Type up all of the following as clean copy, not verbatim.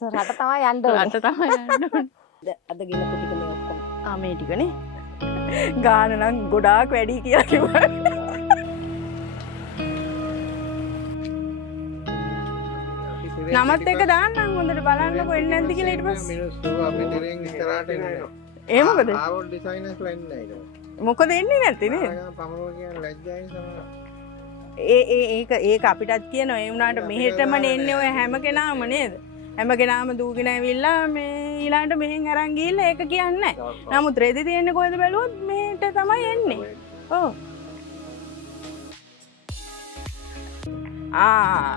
රට තමයි යන්න ඕනේ. රට තමයි යන්න ඕනේ. අද ගෙනපු ටික මේ ඔක්කොම. මේ ටිකනේ. ගාන නම් ගොඩාක් වැඩි කියලා කිව්වා. නමත් එක දාන්නම් හොඳට බලන්නකො එන්නේ නැද්ද කියලා ඊට පස්සේ. මිනිස්සු අපි දෙරෙන් ඉස්සරහට එනවා. ඒ මොකද? ආවොත් ඩිසයිනර්ස් වෙන්නේ නැහැ ඒක. මොකද එන්නේ නැත්තේ නේද? පමනුව කියන ලැජ්ජායි සමහර. ඒක අපිටත් කියනවා ඒ වුණාට මෙහෙටම එන්නේ ඔය හැම කෙනාම නේද? හැම කෙනාම දූගෙන ඇවිල්ලා මේ ඊළඟට මෙහෙන් අරන් ගිහිල්ලා ඒක කියන්නේ නැහැ. නමුත් රෙදි තියෙන්නේ කොහෙද බැලුවොත් මෙහෙට තමයි එන්නේ. ඔව්.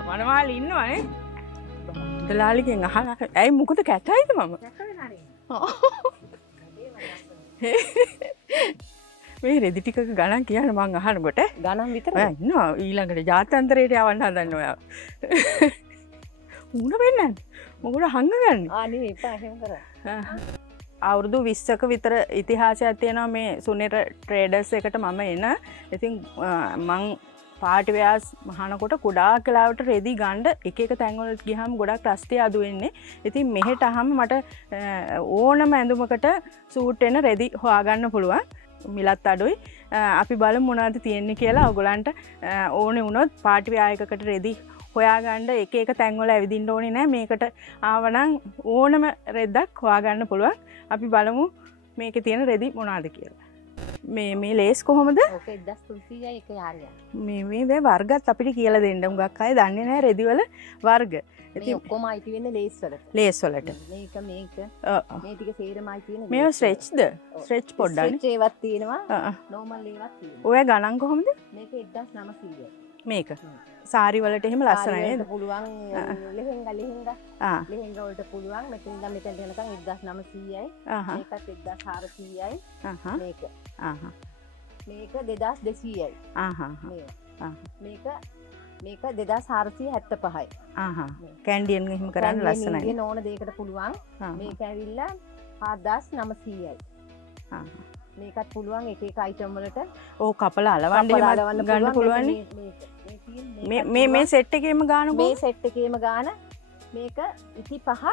මනමාලි ඉන්නවනේ. දලාලිගෙන් අහලා ඇයි මොකද කැතයිද මම? මේ රෙදි ටිකක ගණන් කියන්න මං අහනකොට ගණන් විතරයි. ඔයා ඉන්නවා ඊළඟට ජාත්‍යන්තරයට යවන්න හදන්න ඔයා. උණ වෙන්නේ මොකද හංගගන්නේ? නේ එපා එහෙම කරා. අවුරුදු 20ක විතර ඉතිහාසයක් තියෙනවා මේ සුනිර ට්‍රේඩර්ස් එකට මම එන. ඉතින් මං පාටි ව්‍යාස් මහනකොට ගොඩාක් කාලවට රෙදි ගන්න එක එක තැන්වලට ගියාම ගොඩක් ප්‍රස්තිය අඩු වෙන්නේ. ඉතින් මෙහෙට අහම මට ඕනම ඇඳුමකට සූට් වෙන රෙදි හොයාගන්න පුළුවන්. මිලත් අඩුයි. අපි බලමු මොනවද තියෙන්නේ කියලා. ඔයගලන්ට ඕනේ වුණොත් පාටි ව්‍යායකකට රෙදි හොයාගන්න එක එක තැන්වල ඇවිදින්න ඕනේ නෑ. මේකට ආවනම් ඕනම රෙද්දක් හොයාගන්න පුළුවන්. අපි බලමු මේකේ තියෙන රෙදි මොනවද කියලා. මේ ලේස් කොහොමද? ඕක 1300යි එක යාරියක්. මේ වර්ගත් අපිට කියලා දෙන්න. හුඟක් අය දන්නේ නැහැ රෙදි වල වර්ග. ඉතින් ඔක්කොම අයිති වෙන්නේ ලේස් වලට. ලේස් වලට. මේක මේ ටික සේරම අයිති වෙන්නේ. මේව ස්ට්‍රෙච්ද? ස්ට්‍රෙච් පොඩ්ඩක්. ස්ට්‍රෙච් ඒවත් තියෙනවා. නෝමල් ඒවත් තියෙනවා. ඔය ගණන් කොහොමද? මේක 1900යි. මේක. සාරි වලට එහෙම ලස්සන නේද? පුළුවන් ලෙහෙංගා ලෙහෙංගා වලට පුළුවන්. මෙතන ඉඳන් මෙතනට යනකම් 1900යි. මේකත් 1400යි. මේක. මේක 2200යි. මේක 2475යි. කැන්ඩියන් එහෙම කරන්න ලස්සනයි. මේ නෝන දෙයකට පුළුවන්. මේක ඇවිල්ලා 4900යි. මේකත් පුළුවන් එක එක අයිටම් වලට. ඕ කපලා අලවන්න ගන්න පුළුවන්. මේ සෙට් එකේම ගාන මේ සෙට් එකේම ගාන මේක ඉති 5ක්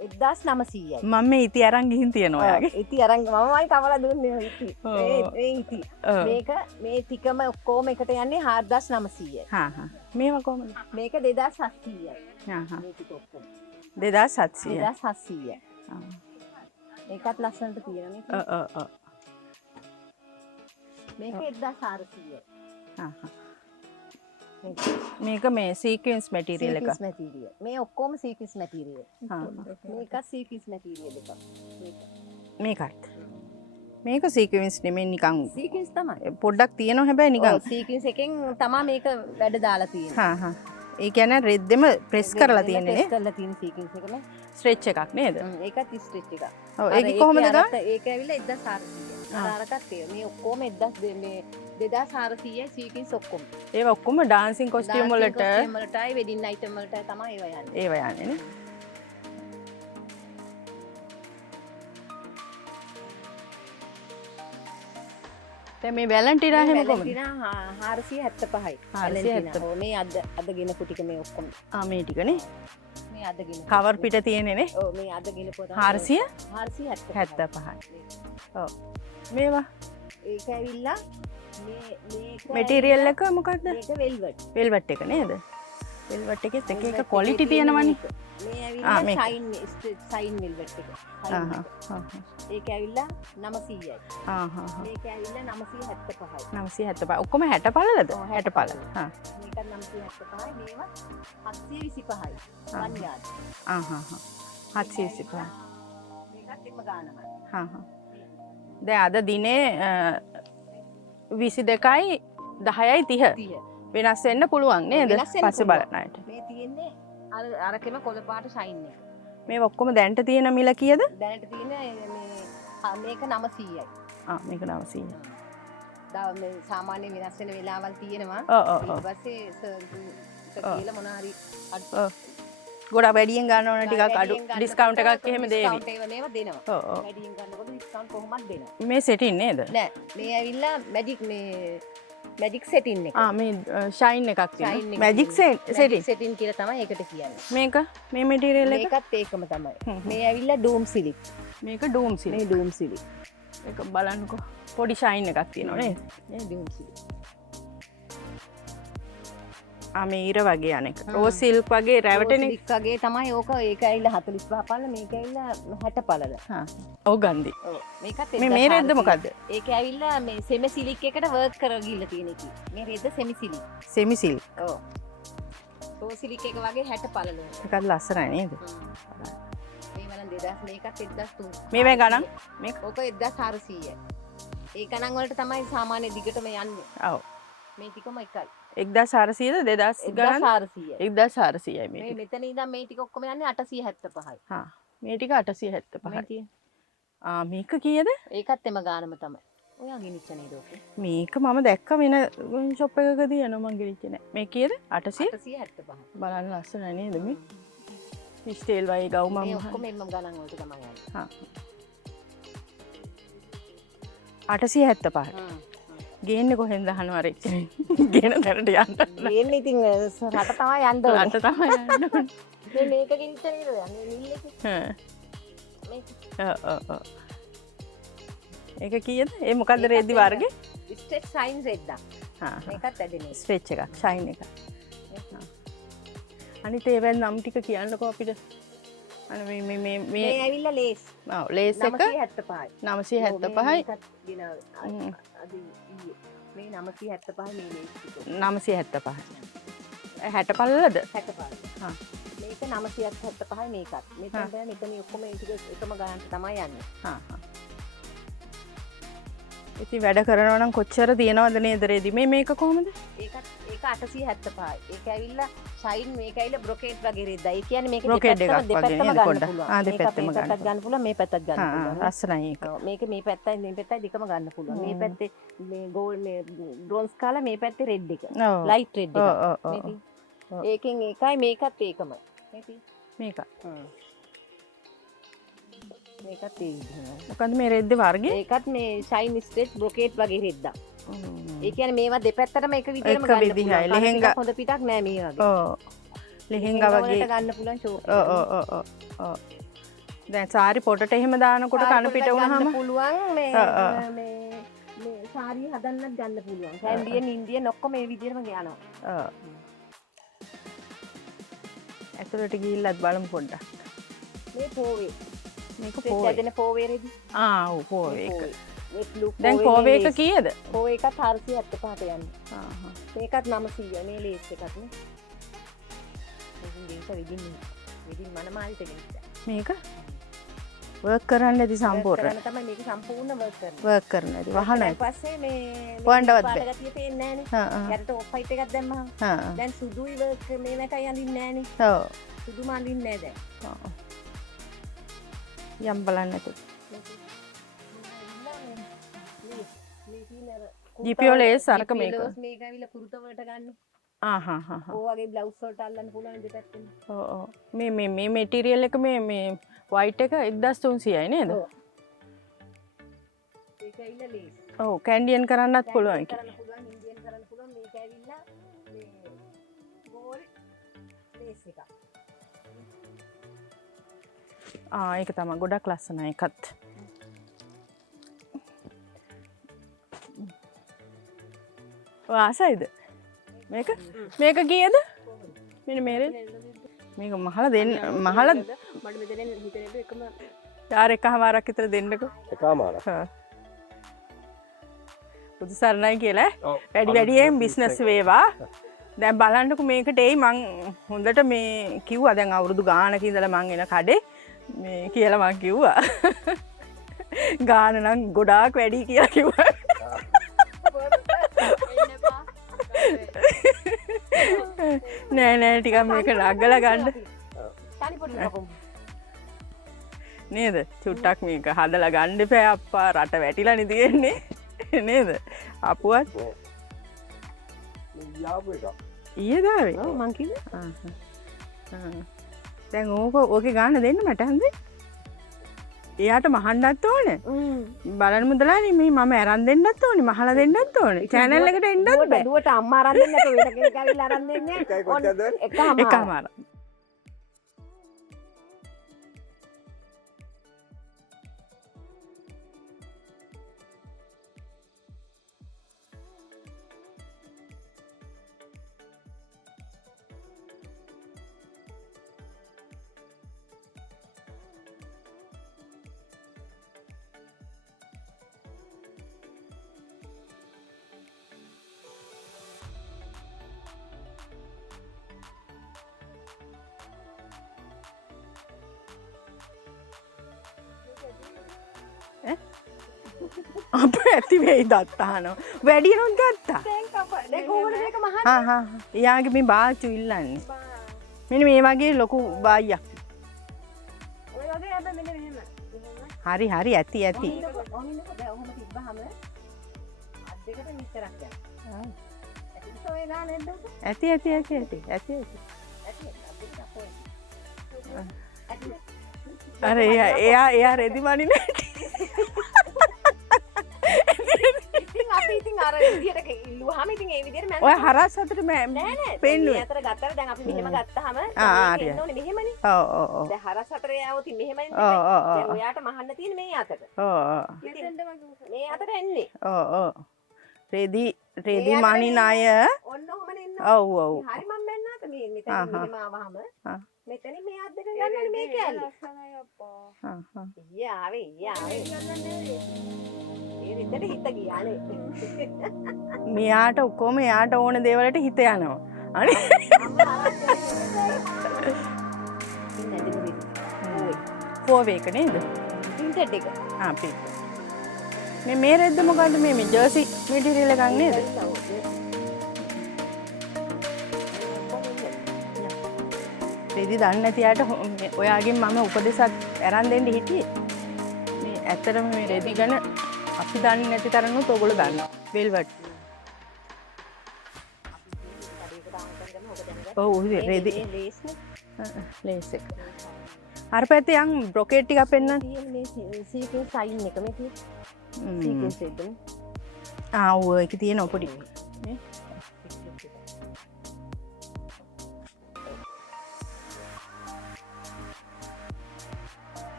1900යි. මම මේ ඉති අරන් ගිහින් තියනවා ඔයාගේ. ඉති අරන් මමමයි කවලා දුන්නේ ඉති. ඒ ඉති. මේක මේ ටිකම ඔක්කොම එකට යන්නේ 4900යි. මේවා කොහමද? මේක 2700යි. මේ ටික ඔක්කොම 2700යි. 2700යි. මේකත් ලස්සනට තියෙනවා මේක 1400යි. මේක මේ සීක්වෙන්ස් මැටීරියල් එක. මේ ඔක්කොම සීක්වෙන්ස් මැටීරියල්. මේක සීක්වෙන්ස් මැටීරියල් එක. මේකත්. මේක සීක්වෙන්ස් නෙමෙයි නිකන් සීක්වෙන්ස් තමයි. පොඩ්ඩක් තියෙනවා හැබැයි නිකන්. ඔව් සීක්වෙන්ස් එකෙන් තමයි මේක වැඩ දාලා තියෙන්නේ. ඒ කියන්නේ රෙද්දෙම ප්‍රෙස් කරලා තියෙන්නේ නේ. ප්‍රෙස් කරලා තියෙන සීක්වෙන්ස් එකනේ. ස්ට්‍රෙච් එකක් නේද? ඒකත් ස්ට්‍රෙච් එකක්. ඔව් ඒක කොහොමද ගන්න? ඒක ඇවිල්ලා 1400. අරකට ඒ මේ ඔක්කොම 2400යි සීක්වෙන්ස් ඔක්කොම. ඒවා ඔක්කොම ඩාන්සින් කොස්ටියුම් වලට වලටයි වෙඩින් අයිටම් වලටයි තමයි ඒවා යන්නේ. ඒවා යන්නේ නේ. දැන් මේ වැලන්ටිනා එහෙම කොහමද? වැලන්ටිනා 475යි. 475. මේ අද ගෙනපු ටික මේ ඔක්කොම. මේ ටිකනේ. මේ අද ගෙනපු. කවර් පිට තියෙන්නේ නේ? ඔව් මේ අද ගෙනපු 475යි. ඔව්. මේවා ඒක ඇවිල්ලා මේක මැටීරියල් එක මොකක්ද? මේක වෙල්වට්. වෙල්වට් එක නේද? වෙල්වට් එකේ එක එක ක්වොලිටි තියෙනවනේ. මේ ඇවිල්ලා ෂයින් වෙල්වට් එක. ඒක ඇවිල්ලා 900යි. මේක ඇවිල්ලා 975යි. 975. ඔක්කොම 60 පළලද? 60 පළල. මේකත් 975යි. මේවා 725යි. 1 යාඩ්. 725. මේකත් එම ගානමයි. දැන් අද දිනේ 22යි 10යි 30 වෙනස් වෙන්න පුළුවන් නේද? පස්සේ බලන්න අයට. මේ තියෙන්නේ අරකෙම කොළ පාට ෂයින් එක. මේ ඔක්කොම දැනට තියෙන මිල කීයද? දැනට තියෙන මේක 900යි. මේක 900යි. මේ සාමාන්‍ය වෙනස් වෙන වෙලාවල් තියෙනවා. ඊට පස්සේ කියලා මොන හරි ගොඩක් වැඩියෙන් ගන්න ඕන ටිකක් අඩු ඩිස්කවුන්ට් එකක් එහෙම දෙවි. මේවා දෙනවා. වැඩියෙන් ගන්නකොට ඩිස්කවුන්ට් කොහොමද දෙනවා. මේ සෙටින් නේද? නෑ. මේ ඇවිල්ලා මැජික් මේ මැජික් සෙටින් එක. මේ ෂයින් එකක් තියෙනවා. Magic setting. සෙටින් කියලා තමයි ඒකට කියන්නේ. මේක මේ මැටීරියල් එක මේකත් ඒකම තමයි. මේ ඇවිල්ලා ඩූම් සිලික්. මේක ඩූම් සිලික්. මේ ඩූම් සිලික්. ඒක බලන්නකෝ. පොඩි ෂයින් එකක් තියෙනවා නේද? මේ ඩූම් සිලික්. මේ ඊර වගේ අනෙක රෝස් සිල්ක් වගේ රැවටෙන සිලික් වගේ තමයි ඕක. ඒක ඇවිල්ලා 45 පළල, මේක ඇවිල්ලා 60 පළල. ඔව් ගන්දි. ඔව්. මේකත් මේ රෙද්ද මොකද්ද? ඒක ඇවිල්ලා මේ සෙමි සිලික් එකට වර්ක් කරලා ගිහිල්ලා තියෙන එක. මේ රෙද්ද සෙමි සිලික්. Semi silk. ඔව්. රෝස් සිලික් එක වගේ 60 පළල. එකක් ලස්සනයි නේද? මේ වලන් 2000 මේකත් 1300. මේ ගණන් මේක ඕක 1400යි. ඒ ගණන් වලට තමයි සාමාන්‍ය දිගටම යන්නේ. ඔව්. මේ ටිකම එකයි. 1400ද 2000 ගණන් 1400යි. 1400යි මේ. මේ මෙතන ඉඳන් මේ ටික ඔක්කොම යන්නේ 875යි. මේ ටික 875යි. මේක කීයද? ඒකත් එම ගානම තමයි. ඔයා ගිනිච්ච නේද ඔක? මේක මම දැක්ක වෙන ෂොප් එකකදී යනවා මං ගිනිච්චේ නෑ. මේ කීයද? 875. බලන්න ලස්සනයි නේද මේ? ස්ටීල් වගේ ගවුම මේ ඔක්කොම එම ගණන් වලට තමයි යන්නේ. 875. ගේන්නේ කොහෙන්ද අහනවා රෙච්ච. ගේන තැනට යන්න. ගේන්නේ ඉතින් රට තමයි යන්න ඕනේ. රට තමයි යන්න ඕනේ. මේ මේක ගිනිච්ච නේද යන්නේ නිල් එකේ? මේක. ඒක කීයද? ඒ මොකද්ද රෙද්දි වර්ගේ? Stretch shine රෙද්දක්. මේකත් ඇදෙන්නේ. ස්ට්‍රෙච් එකක්, ෂයින් එකක්. අනිත් ඒවෙන් නම් ටික කියන්නකෝ අපිට. අනේ මේ ඇවිල්ලා ලේස්. ඔව් ලේස් එක 975යි. 975යි. මේ 975 මේ ලේස් ටික. 975. 60 පළලද? 60 පළල. මේක 975යි මේකත්. මෙතන ඔක්කොම ඒ ටික එකම ගානට තමයි යන්නේ. ඉතින් වැඩ කරනවා නම් කොච්චර තියනවද නේද රෙදි? මේක කොහමද? ඒක 875යි. ඒක ඇවිල්ලා ෂයින්, මේක ඇවිල්ලා බ්‍රොකේඩ් වගේ රෙද්දා. ඒ කියන්නේ මේක බ්‍රොකේඩ් එකක් දෙපැත්තම වගේ ගන්න නේද පොඩ්ඩක්? පුළුවන්. දෙපැත්තම ගන්න පුළුවන්. මේ පැත්තත් ගන්න පුළුවන්. ලස්සනයි ඒක. මේක මේ පැත්තයි මේ පැත්තයි දෙකම ගන්න පුළුවන්. මේ පැත්තේ මේ ගෝල්ඩ් මේ බ්‍රොන්ස් කාලා, මේ පැත්තේ රෙඩ් එක. ලයිට් රෙඩ් එක. ඒකෙන් ඒකයි මේකත් ඒකම. මේක. මේකත් ඒ විදිහම. මොකද්ද මේ රෙද්ද වර්ගේ? ඒකත් මේ ෂයින් ස්ට්‍රෙච් බ්‍රොකේඩ් වගේ රෙද්දා. ඒ කියන්නේ මේවා දෙපැත්තටම එක විදිහටම ගන්න පුළුවන්. ලෙහෙංගා හොඳ පිටක් නෑ මේ වගේ. ඔව්. ලෙහෙංගා වගේ ගන්න පුළුවන් ෂෝප්. ඔව්. දැන් සාරි පොටට එහෙම දානකොට කන පිට වුණාම පුළුවන් මේ සාරි හදන්නත් ගන්න පුළුවන්. කැම්බියන් ඉන්දියන් ඔක්කොම මේ විදිහටම යනවා. ඔව්. ඇතුළට ගිහිල්ලත් බලමු පොඩ්ඩක්. මේ පෝවේ. මේක පෝවේ. දෙන පෝවේ රෙදි. ඔව් පෝවේ එක. මේ දැන් පෝවේ එක කීයද? පෝවේ එකත් 475ට යන්නේ. මේකත් 900යි. මේ ලේස් එකත් නේ. විදින් මනමාලිට ගෙනිච්ච. මේක වර්ක් කරන්න ඇති සම්පූර්ණ. කරන්න තමයි මේක සම්පූර්ණ වර්ක් කරන්නේ. වර්ක් කරන්න ඇති. වහන ඇති. පස්සේ මේ වණ්ඩවත් බෑ. පාඩගතිය පේන්නේ නැහනේ. යට ඔෆ් වයිට් එකක් දැම්මහම. දැන් සුදුයි වර්ක් මේකයි අඳින්නේ නැහනේ. ඔව්. සුදුම අඳින්නේ නැහැ දැන්. යම් බලන්න ඇති. ජීපීఓ ලේස් අරක මේක. මේක ඇවිල්ලා කුරුත වලට ගන්න. ආහා. ඕවගේ බ්ලවුස් වලට අල්ලන්න පුළුවන් දෙපැත්තෙන්. ඔව්. මේ මැටීරියල් එක මේ වයිට් එක 1300යි නේද? ඔව්. ඒක ඇවිල්ලා ලේස්. ඔව් කැන්ඩියන් කරන්නත් පුළුවන්. කරන්න පුළුවන්, ඉන්දියන් කරන්න පුළුවන්. මේක ඇවිල්ලා මේ ගෝල් ලේස් එක. ඒක තමයි ගොඩක් ලස්සනයි එකත්. ආසයිද? මේක කීයද? මෙන්න මේරේ. මේක මහලා දෙන්න මහලා මට මෙතන හිතේ එකම ඩාර එකමාරක් විතර දෙන්නකෝ. එකමාරක්. බුදු සරණයි කියලා වැඩියෙන් බිස්නස් වේවා. දැන් බලන්නකෝ මේකට එයි මං හොඳට මේ කිව්වා දැන් අවුරුදු ගානක ඉඳලා මං එන කඩේ මේ කියලා මං කිව්වා. ගාන නම් ගොඩාක් වැඩි කියලා කිව්වා. නෑ ටිකක් මේක නගලා ගන්න. නේද? චුට්ටක් මේක හදලා ගන්න එපා අප්පා රට වැටිලා නේ තියෙන්නේ. නේද? අපුවත් ඊයේ දාවේ. ඔව් මං කිව්වා. දැන් ඕකේ ගාන දෙන්න මට හන්දේ. එයාට මහන්නත් ඕනේ. බලන්න මුදලානේ මේ මම අරන් දෙන්නත් ඕනේ, මහලා දෙන්නත් ඕනේ. channel එකට එන්නත් බෑ. දුවට අම්මා අරන් දෙන්න නැතුව වෙන කෙනෙක් ඇවිල්ලා අරන් දෙන්නේ. එකමාර. අප ඇති වෙයි දත්තානෝ වැඩියනොත් ගත්තා. එයාගේ මේ බාච්චු ඉල්ලන්නේ. මෙන්න මේ වගේ ලොකු බායියක්. හරි හරි ඇති ඇති. ඇති ඇති ඇති ඇති ඇති ඇති. අර එයා රෙදි මනින ඔය හරස් අතට පෙන්නුවේ. අතර ගත්තට දැන් අපි මෙහෙම ගත්තාම හරි. එන්න ඕනේ මෙහෙමනේ. ඔව් ඔව් ඔව්. දැන් හරස් අතර යවොත් මෙහෙමනේ. දැන් ඔයාට මහන්න තියෙන්නේ මේ අතට. මේ අතට එන්නේ. රෙදි මනින අය ඔන්න ඔහමනේ එන්න. ඔව් ඔව්. හරි මම මෙන්නාත මේ මෙතන මෙහෙම ආවහම මෙතනින් මේ අත් දෙක ගන්නනේ මේ කැල්ල. යාවේ. ඒ විතර හිත ගියානේ. මෙයාට ඔක්කොම එයාට ඕන දේවල්ට හිත යනවා. අනේ පෝවේක නේද? පින්ටඩ් එක. පින්ටඩ්. මේ රෙද්ද මොකද්ද මේ ජර්සි මැටීරියල් එකක් නේද? රෙදි දන්නේ නැති අයට ඔයාගෙන් මම උපදෙසක් අරන් දෙන්න හිටියේ. මේ ඇත්තටම මේ රෙදි ගැන අපි දන්නේ නැති තරම්නුත් ඔයගොල්ලෝ දන්නවා. වෙල්වට්. ඔව් රෙදි ලේස් එක. අර පැත්තේ යන් බ්‍රොකේඩ් ටිකක් පෙන්නන්න. මේ සීකේ සයින් එක මේ සීකේස් එකනේ. ඔව් ඒක තියෙන පොඩි. නේ?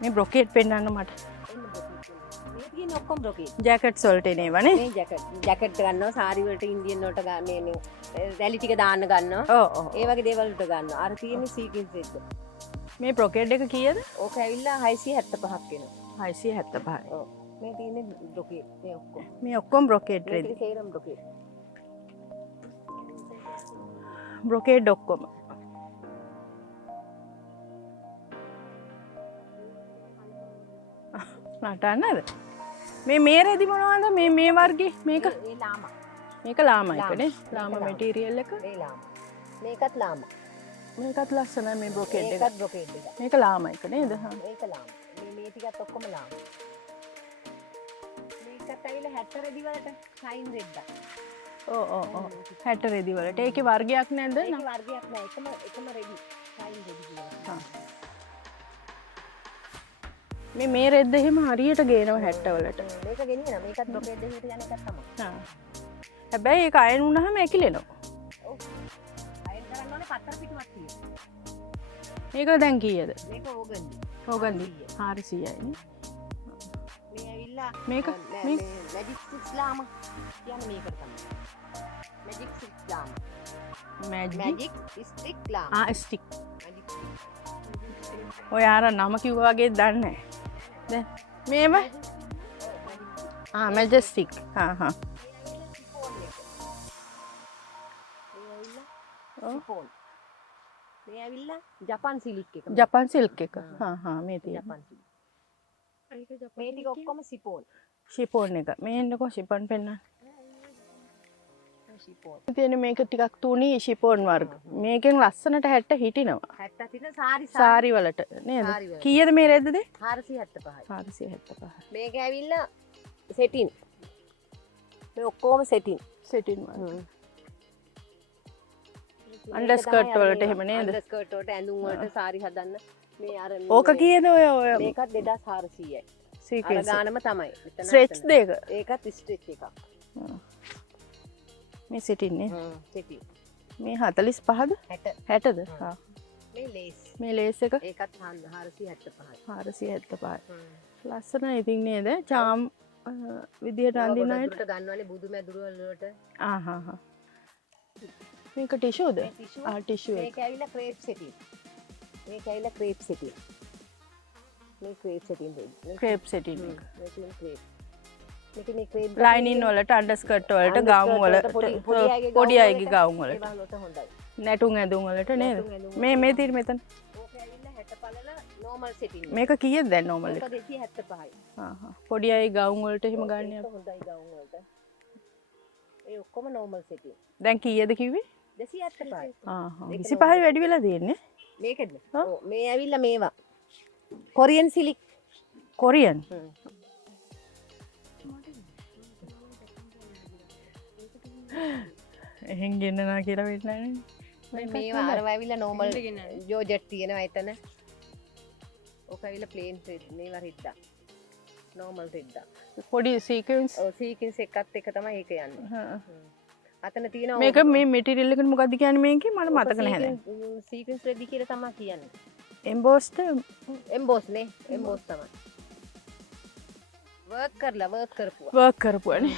මේ බ්‍රොකේඩ් පෙන්නන්න මට. මේ තියෙන ඔක්කොම බ්‍රොකේඩ්. ජැකට්ස් වලට එනේවනේ. මේ ජැකට් ගන්නවා, සාරි වලට ඉන්දියන් වලට මේ රැලි ටික දාන්න ගන්නවා. ඔව්. ඒ වගේ දේවල් වලට ගන්නවා. අර තියෙන්නේ සීකේස් එක. මේ බ්‍රොකේඩ් එක කීයද? ඕක ඇවිල්ලා 675ක් වෙනවා. 675යි. ඔව්. මේ තියෙන්නේ බ්‍රොකේඩ් මේ ඔක්කොම. මේ ඔක්කොම බ්‍රොකේඩ් රෙදි. මේක සේරම බ්‍රොකේඩ්. බ්‍රොකේඩ් ඔක්කොම. නටන්නද? මේ රෙදි මොනවද? මේ වර්ගේ මේක මේ ලාමා. මේක ලාමා එකනේ. ලාමා මැටීරියල් එක. මේ ලාමා. මේකත් ලාමා. මේකත් ලස්සනයි මේ බ්‍රොකේඩ් එක. මේකත් බ්‍රොකේඩ් එක. මේක ලාමා එක නේද? මේක ලාමා. මේ ටිකත් ඔක්කොම ලාමා. මේකත් ඇවිල්ලා 70 රෙදි වලට සයින් රෙද්දා. ඔව් 60 රෙදි වලට. ඒකේ වර්ගයක් නැද්ද? ඒකේ වර්ගයක් නැහැ. එකම රෙදි. සයින් රෙදි කියලා. මේ රෙද්ද එහෙම හරියට ගේනවා 60 වලට. මේක ගෙනියනවා. මේකත් බ්‍රොකේඩ් එකකට යන එකක් තමයි. හැබැයි ඒක අයන් වුණාම ඇකිලෙනවා. ඔව්. අයන් කරන්න ඕනේ පතර පිටුවක් තියෙනවා. මේක දැන් කීයද? මේක ඕගන්ඩි. ඕගන්ඩි 400යි නේ. මේ ඇවිල්ලා මේක මැජික් ස්ටික් ලාමා කියන්නේ මේකට තමයි. මැජික් ස්ටික් ලාමා. මැජික් ස්ටික් ලාමා. ස්ටික්. Magic stick. ඔය අර නම කිව්වා වගේ දන්නේ නැහැ. දැන් මේව මැජෙස්ටික්. සිෆෝන්. මේ ඇවිල්ලා ජපන් සිල්ක් එක. ජපන් සිල්ක් එක. මේ තියෙන. ජපන් සිල්ක්. මේ ටික ඔක්කොම සිෆෝන්. ෂිෆෝන් එක. මේ එන්නකෝ ෂිෆෝන් පෙන්නන්න. ෂිෆෝන්. තියෙන මේක ටිකක් තුනි ෂිෆෝන් වර්ග. මේකෙන් ලස්සනට 60 හිටිනවා. 60 තියෙන සාරි සාරි වලට නේද? කීයද මේ රෙද්දද? 475යි. 475. මේක ඇවිල්ලා සෙටින්. මේ ඔක්කොම සෙටින්. සෙටින් වල. අන්ඩර්ස්කර්ට් වලට එහෙම නේද? අන්ඩර්ස්කර්ට් වලට ඇඳුම් වලට සාරි හදන්න මේ අර ඕක කීයද ඔය මේකත් 2400යි. අර සීක්වෙන්ස් ගානම තමයි. ස්ට්‍රෙච් දෙක ඒකත් ස්ටිච් එකක්. මේ සිටින්නේ සිටි. මේ 45ද 60ද මේ ලේස්. මේ ලේස් එක ඒකත් 475යි. 475 ලස්සන ඉතින් නේද? චාම් විදියට අඳින අයට ගන්නවනේ බුදු මැදුරු වලට. මේක ටිෂුද? ටිෂු මේක ඇවිල්ලා ක්‍රේප් සෙටි. මේක ඇවිල්ලා ක්‍රේප් සෙටි. මේ ක්‍රේප් සෙටි දෙන්නේ. ක්‍රේප් සෙටින් එක. මේක ක්‍රේප්. මේක මේ ක්‍රේප් ලයිනින් වලට අන්ඩර්ස්කර්ට් වලට ගවුම් වලට පොඩි අයගේ ගවුම් වලට ඒවලට හොඳයි. නැටුම් ඇඳුම් වලට නේද? මේ තියෙන මෙතන ඕක ඇවිල්ලා 60 පළල නෝමල් සෙටින්. මේක කීයද දැන් නෝමල් එක? ඒක 275යි. පොඩි අය ගවුම් වලට එහෙම ගන්න ඒක හොඳයි ගවුම් වලට. ඒ ඔක්කොම නෝමල් සෙටින්. දැන් කීයද කිව්වේ? 275යි. 25 වැඩි වෙලා තියෙන්නේ. මේකද? ඔව් මේ ඇවිල්ලා මේවා. කොරියන් සිලික්. කොරියන්. එහෙන් ගෙන්නනා කියලා වෙන්නේ නැහැ. මේවා අරව ඇවිල්ලා නෝමල් ජෝජට් තියෙනවා එතන. ඕක ඇවිල්ලා ප්ලේන් රෙඩ් මේවා රෙද්දා. නෝමල් රෙද්දා. පොඩි සීක්වෙන්ස් ඔව් සීක්වෙන්ස් එකත් එක තමයි ඒක යන්නේ. අතන තියෙනවා මේක මේ මෙටීරියල් එකට මොකද්ද කියන්නේ මේකේ? මට මතක නැහැ දැන්. සීක්වෙන්ස් රෙඩ් කියලා තමයි කියන්නේ. එම්බෝස්ඩ් එම්බෝස් නේ එම්බෝස් තමයි. වර්ක් කරපුවා. වර්ක් කරපුවානේ.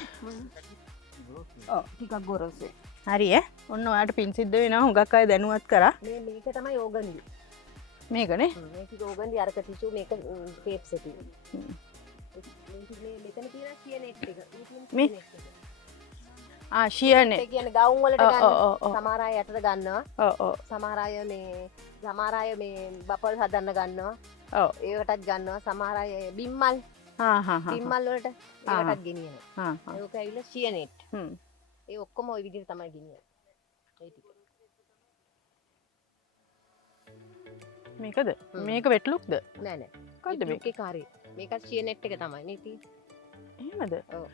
ඔව් ටිකක් ගොරෝසුයි. හරි ඈ. ඔන්න ඔයාලට පින් සිද්ධ වෙනවා. හුඟක් අය දැනුවත් කරා. මේක තමයි ඕගන්ඩි. මේකනේ. මේක ඕගන්ඩි අරක ටිෂු මේක ටේප් සෙටි. මේ මෙතන තියෙන ෂියනෙට් එක. මේ ෂියනෙට්. ඒ කියන්නේ ගවුම් වලට ගන්න. සමහර අය යටට ගන්නවා. ඔව්. සමහර අය මේ බපල් හදන්න ගන්නවා. ඔව්. ඒකටත් ගන්නවා. සමහර අය බිම්මල්. බිම්මල් වලට ඒකටත් ගෙනියනවා. ඒක ඇවිල්ලා ෂියනෙට්. ඒ ඔක්කොම ওই විදිහට තමයි ගෙනියන්නේ. ඒ ටික. මේකද? මේක වෙට්ලුක්ද? නෑ නෑ. කොයිද මේකේ කාරේ. මේකත් ෂියනෙට් එක තමයි නේ තියෙන්නේ. එහෙමද? ඔව්.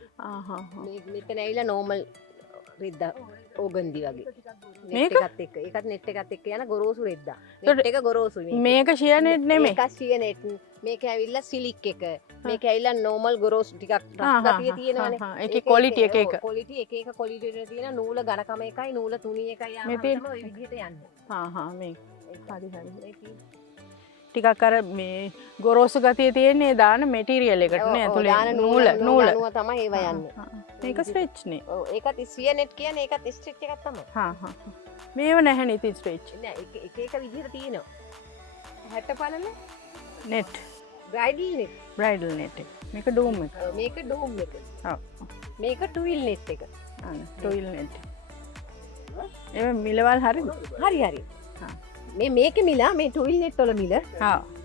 මේ මෙතන ඇවිල්ලා නෝමල් රෙද්දා ඕගන්දි වගේ. මේක? ඒකත් නෙට් එකත් එක්ක යන ගොරෝසු රෙද්දා. නෙට් එක ගොරෝසුයි මේක. මේක ෂියනෙට් නෙමෙයි. මේක ෂියනෙට්. මේක ඇවිල්ලා සිලික් එක. මේක ඇවිල්ලා නෝමල් ගොරෝසු ටිකක් රස් ගතිය තියෙනවනේ. ඒකේ ක්වොලිටි එක එක. ක්වොලිටි එක ක්වොලිටි වල තියෙන නූල ඝනකම එකයි නූල තුනී එකයි යනවා තමයි ওই විදිහට යන්නේ. මේ හරි. ටිකක් අර මේ ගොරෝසු ගතිය තියෙන්නේ දාන මෙටීරියල් එකට නේ ඇතුලේ නූල අනුව තමයි ඒවා යන්නේ. මේක ස්ට්‍රෙච් නේ. ඔව් ඒකත් ෂියනෙට් කියන්නේ ඒකත් ස්ට්‍රිච් එකක් තමයි. මේව නැහැ නේ ඉතින් ස්ට්‍රෙච්. නෑ එක විදිහට තියෙනවා. 60 පළල net bridal net එක. මේක ඩෝම් එක. මේක ඩෝම් එක. ඔව්. මේක ටුවිල් net එක. ටුවිල් net. ඒ මිලවල් හරිද? හරි. මේක මිලා මේ ටුවිල් net වල මිල.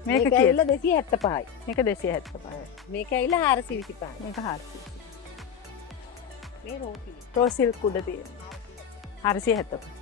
මේක ඇවිල්ලා 275යි. මේක 275යි. මේක ඇවිල්ලා 425යි. මේක 400. මේ රෝසිල් කුඩ තියෙන. 470.